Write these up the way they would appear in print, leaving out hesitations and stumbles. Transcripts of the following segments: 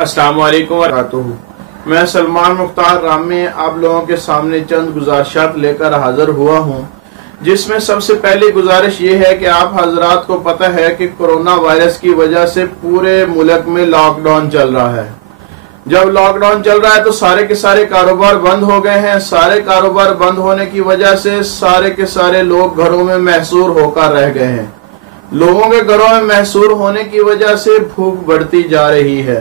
अस्सलाम वालेकुम वरहमतुल्लाह। मैं सलमान मुख्तार राम में आप लोगों के सामने चंद गुजारिशात लेकर हाजिर हुआ हूँ, जिसमें सबसे पहली गुजारिश ये है कि आप हजरात को पता है कि कोरोना वायरस की वजह से पूरे मुल्क में लॉकडाउन चल रहा है। जब लॉकडाउन चल रहा है तो सारे के सारे कारोबार बंद हो गए हैं। सारे कारोबार बंद होने की वजह से सारे के सारे लोग घरों में महसूर होकर रह गए हैं। लोगों के घरों में महसूर होने की वजह से भूख बढ़ती जा रही है,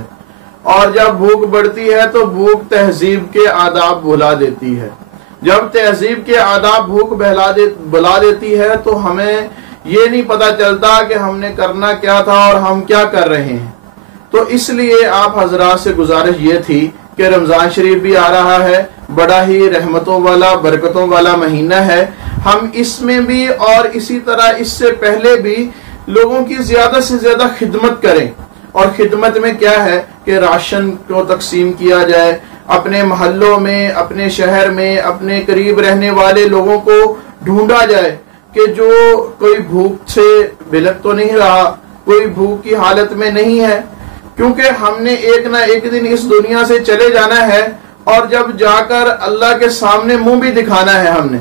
और जब भूख बढ़ती है तो भूख तहजीब के आदाब भुला देती है। जब तहजीब के आदाब भूख बुला देती है तो हमें ये नहीं पता चलता कि हमने करना क्या था और हम क्या कर रहे हैं। तो इसलिए आप हजरात से गुजारिश ये थी कि रमजान शरीफ भी आ रहा है, बड़ा ही रहमतों वाला बरकतों वाला महीना है। हम इसमें भी और इसी तरह इससे पहले भी लोगों की ज्यादा से ज्यादा खिदमत करें। और खिदमत में क्या है कि राशन को तकसीम किया जाए, अपने मोहल्लों में, अपने शहर में, अपने करीब रहने वाले लोगों को ढूंढा जाए कि जो कोई भूख से बिलख तो नहीं रहा, कोई भूख की हालत में नहीं है, क्योंकि हमने एक ना एक दिन इस दुनिया से चले जाना है। और जब जाकर अल्लाह के सामने मुंह भी दिखाना है हमने,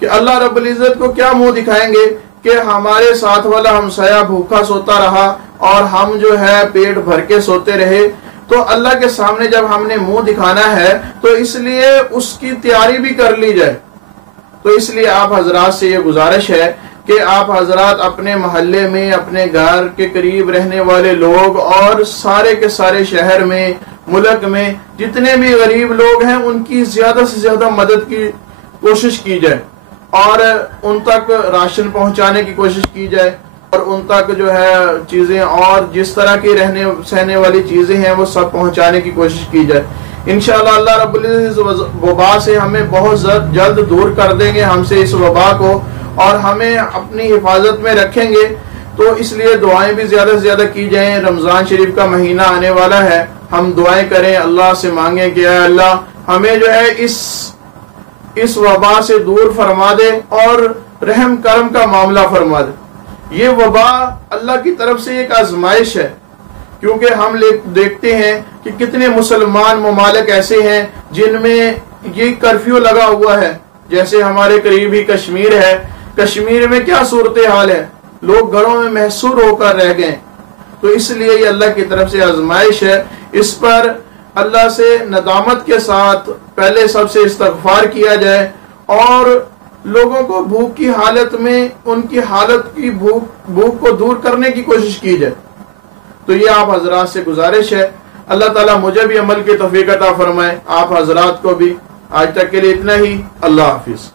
कि अल्लाह रब्बुल इज्जत को क्या मुंह दिखाएंगे कि हमारे साथ वाला हमसाया भूखा सोता रहा और हम जो है पेट भर के सोते रहे। तो अल्लाह के सामने जब हमने मुंह दिखाना है तो इसलिए उसकी तैयारी भी कर ली जाए। तो इसलिए आप हजरात से ये गुजारिश है कि आप हजरात अपने मोहल्ले में, अपने घर के करीब रहने वाले लोग और सारे के सारे शहर में, मुल्क में जितने भी गरीब लोग हैं उनकी ज्यादा से ज्यादा मदद की कोशिश की जाए और उन तक राशन पहुंचाने की कोशिश की जाए और उन तक जो है चीजें और जिस तरह की रहने सहने वाली चीजें हैं वो सब पहुंचाने की कोशिश की जाए। इंशाअल्लाह अल्लाह रब्बुल इज्जत वबा से हमें बहुत जल्द दूर कर देंगे हमसे इस वबा को, और हमें अपनी हिफाजत में रखेंगे। तो इसलिए दुआएं भी ज्यादा से ज्यादा की जाएं। रमजान शरीफ का महीना आने वाला है, हम दुआएं करें, अल्लाह से मांगे कि अल्लाह हमें जो है इस वबा से दूर फरमा दे और रहम करम का मामला फरमा दे। ये वबा अल्लाह की तरफ से एक आजमाइश है, क्योंकि हम देखते हैं कि कितने मुसलमान ममालिक ऐसे हैं जिनमें ये कर्फ्यू लगा हुआ है। जैसे हमारे करीब ही कश्मीर है, कश्मीर में क्या सूरत हाल है, लोग घरों में महसूर होकर रह गए। तो इसलिए ये अल्लाह की तरफ से आजमाइश है। इस पर अल्लाह से नदामत के साथ पहले सबसे इस्तगफार किया जाए और लोगों को भूख की हालत में उनकी हालत की भूख को दूर करने की कोशिश की जाए। तो ये आप हजरात से गुजारिश है। अल्लाह ताला मुझे भी अमल की तौफीक अता फरमाए, आप हजरात को भी। आज तक के लिए इतना ही। अल्लाह हाफिज।